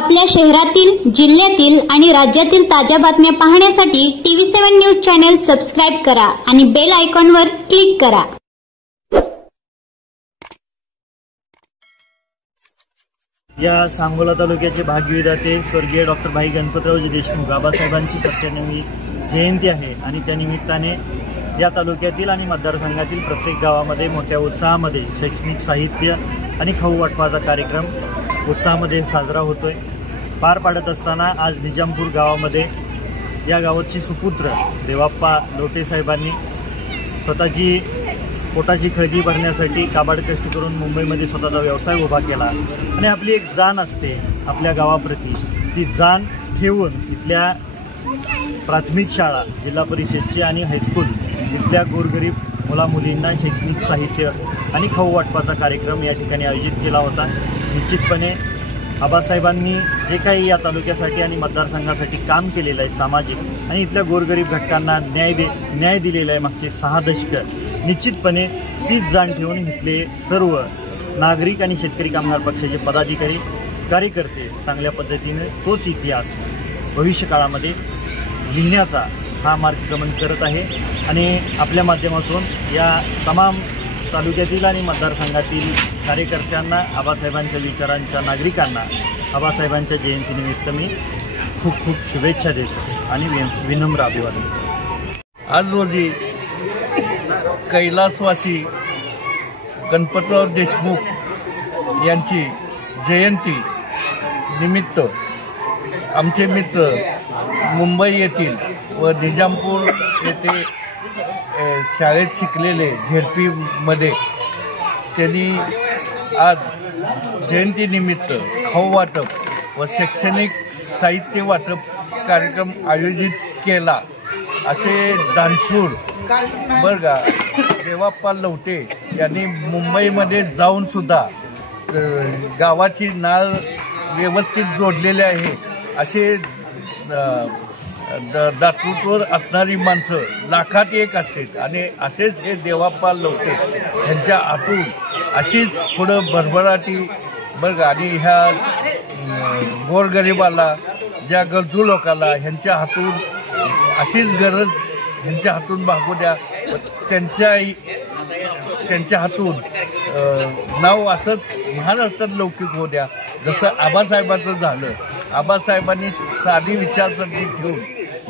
आपल्या शहरातील, जिल्ह्यातील आणि राज्यातील ताज्या बातम्या पाहण्यासाठी TV7 न्यूज चॅनल सबस्क्राइब करा आणि बेल आयकॉनवर क्लिक करा। या सांगोला तालुक्याचे भाग्यविधाते स्वर्गीय डॉक्टर भाई गणपतरावजी देशमुख आबासाहेबांची 97वी जयंती आहे आणि त्या निमित्ताने या तालुक्यातील आणि मतदारसंघातील प्रत्येक गावामध्ये मोठ्या उत्साहामध्ये शैक्षणिक साहित्य आणि खाऊ वाटपाचा कार्यक्रम उत्साहामध्ये साजरा होतोय। पार पाडत असताना आज निजामपूर गावामध्ये या गावाचे सुपुत्र देवाप्पा लोटे साहेबांनी स्वतःची पोटाची खळगी भरण्यासाठी काबाड कष्ट करून मुंबईमध्ये स्वतःचा व्यवसाय उभा केला आणि आपली एक जाण असते आपल्या गावाप्रती, ती जाण ठेवून इथल्या प्राथमिक शाळा, जिल्हा परिषदची आणि हायस्कूल इथल्या गोरगरीब मुलामुलींना शैक्षणिक साहित्य आणि खाऊ वाटपाचा कार्यक्रम या ठिकाणी आयोजित केला होता। निश्चितपणे आबासाहेबांनी जे काही या तालुक्यासाठी आणि मतदारसंघासाठी काम केलेलं आहे सामाजिक आणि इथल्या गोरगरीब घटकांना न्याय दिलेला आहे मागचे 6 दशकं, निश्चितपणे तीच जाण ठेवून इथले सर्व नागरिक आणि शेतकरी कामगार पक्षाचे पदाधिकारी कार्यकर्ते चांगल्या पद्धतीने तोच इतिहास भविष्यकाळामध्ये लिहिण्याचा हा मार्गक्रमण करत आहे आणि आपल्या माध्यमातून या तमाम तालुक्यातील आणि मतदारसंघातील कार्यकर्त्यांना आबासाहेबांच्या विचारांच्या नागरिकांना आबासाहेबांच्या जयंतीनिमित्त मी खूप खूप शुभेच्छा देतो आणि विनम्र अभिवादन। आज रोजी कैलासवासी गणपतराव देशमुख यांची जयंती निमित्त आमचे मित्र मुंबई येथील व निजामपूर येथे शाळेत शिकलेले झेडपीमध्ये त्यांनी आज जयंतीनिमित्त खाऊ वाटप व शैक्षणिक साहित्य वाटप कार्यक्रम आयोजित केला। असे दानशूर बरं का देवाप्पा लवटे यांनी मुंबईमध्ये जाऊन सुद्धा गावाची नाळ व्यवस्थित जोडलेले आहे असे दातृत्व असणारी माणसं लाखात एक असतात आणि असेच हे देवाप्पा लवटे ह्यांच्या हातून अशीच पुढं भरभराटी बरं का आणि ह्या गोरगरिबाला ज्या गरजू लोकांना ह्यांच्या हातून अशीच गरज ह्यांच्या हातून भागू द्या, त्यांच्या हातून नाव असंच महाराष्ट्रात लौकिक होऊ द्या जसं आबासाहेबांचं झालं। आबासाहेबांनी साधी विचारसरणी ठेवून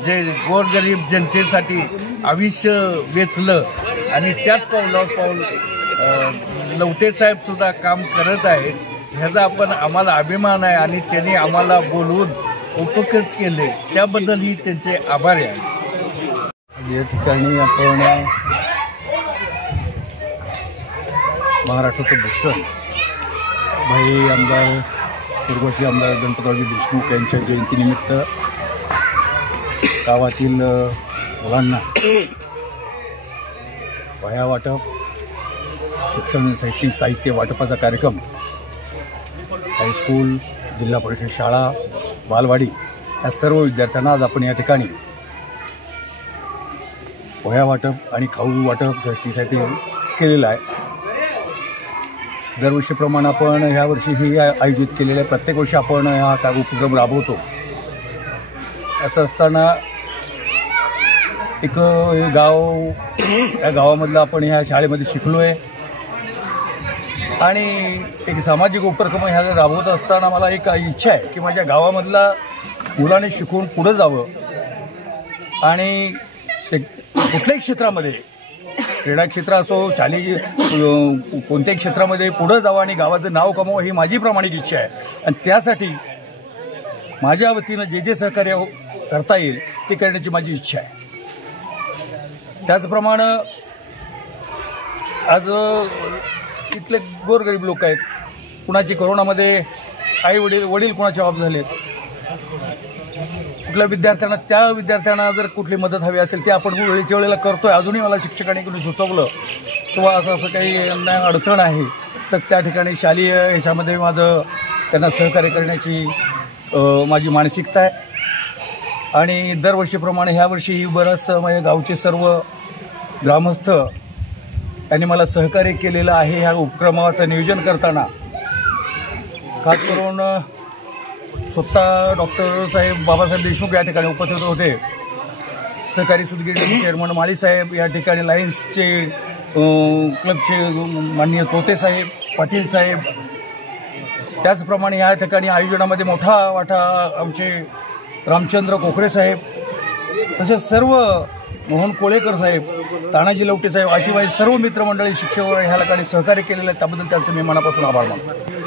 जे गोरगरीब जनतेसाठी आयुष्य वेचलं आणि त्याच पावलावर पाऊल लवटेसाहेब सुद्धा काम करत आहेत, ह्याचा आम्हाला अभिमान आहे आणि त्यांनी आम्हाला बोलवून उपकृत केले त्याबद्दलही त्यांचे आभारी आहे। या ठिकाणी आपण महाराष्ट्राचं भूषण भाई आमदार स्वर्गवासी आमदार गणपतरावजी देशमुख यांच्या जयंतीनिमित्त गावातील मुलांना वह्या वाटप, शिक्षण शैक्षणिक साहित्य वाटपाचा कार्यक्रम हायस्कूल, जिल्हा परिषद शाळा, बालवाडी या सर्व विद्यार्थ्यांना आज आपण या ठिकाणी वह्या वाटप आणि खाऊ वाटप शैक्षणिक साहित्य केलेलं आहे। दरवर्षीप्रमाणे आपण ह्या वर्षीही आयोजित केलेल्या प्रत्येक वर्षी आपण हा उपक्रम राबवतो। असं असताना एक गाव, या गावामधलं आपण ह्या शाळेमध्ये शिकलो आहे आणि एक सामाजिक उपक्रम ह्या राबवत असताना मला एक इच्छा आहे की माझ्या गावामधला मुलाने शिकून पुढं जावं आणि कुठल्याही क्षेत्रामध्ये, क्रीडा क्षेत्र असो, शालेय कोणत्याही क्षेत्रामध्ये पुढं जावं आणि गावाचं नाव कमावं ही माझी प्रामाणिक इच्छा आहे आणि त्यासाठी माझ्या वतीनं जे सहकार्य करता येईल ते करण्याची माझी इच्छा आहे। त्याचप्रमाणे आज इथले गोरगरीब लोक आहेत, कुणाची कोरोनामध्ये वडील कुणाचे ऑफ झालेत, कुठल्या विद्यार्थ्यांना, त्या विद्यार्थ्यांना जर कुठली मदत हवी असेल ते आपण वेळेच्या वेळेला करतोय। अजूनही मला शिक्षकांनी कोणी सुचवलं किंवा असं काही अडचण आहे तर त्या ठिकाणी शालेय ह्याच्यामध्ये माझं त्यांना सहकार्य करण्याची माझी मानसिकता आहे आणि दरवर्षीप्रमाणे ह्या वर्षीही बरंचसं माझ्या गावचे सर्व ग्रामस्थ त्यांनी मला सहकार्य केलेलं आहे ह्या उपक्रमाचं नियोजन करताना। खास करून स्वतः डॉक्टर साहेब बाबासाहेब देशमुख या ठिकाणी उपस्थित होते. सहकारी सूतगिरणी चेअरमन माळी साहेब, या ठिकाणी लायन्सचे क्लबचे माननीय तोते साहेब, पाटील साहेब, त्याचप्रमाणे या ठिकाणी आयोजनामध्ये मोठा वाटा आमचे रामचंद्र कोकरे साहेब, तसेच सर्व मोहन कोळेकर साहेब, तानाजी लवटे साहेब, अशी सर्व मित्रमंडळी शिक्षक ह्या ठिकाणी सहकार्य केलेलं आहे. त्याबद्दल त्यांचं मी मनापासून आभार मानतो.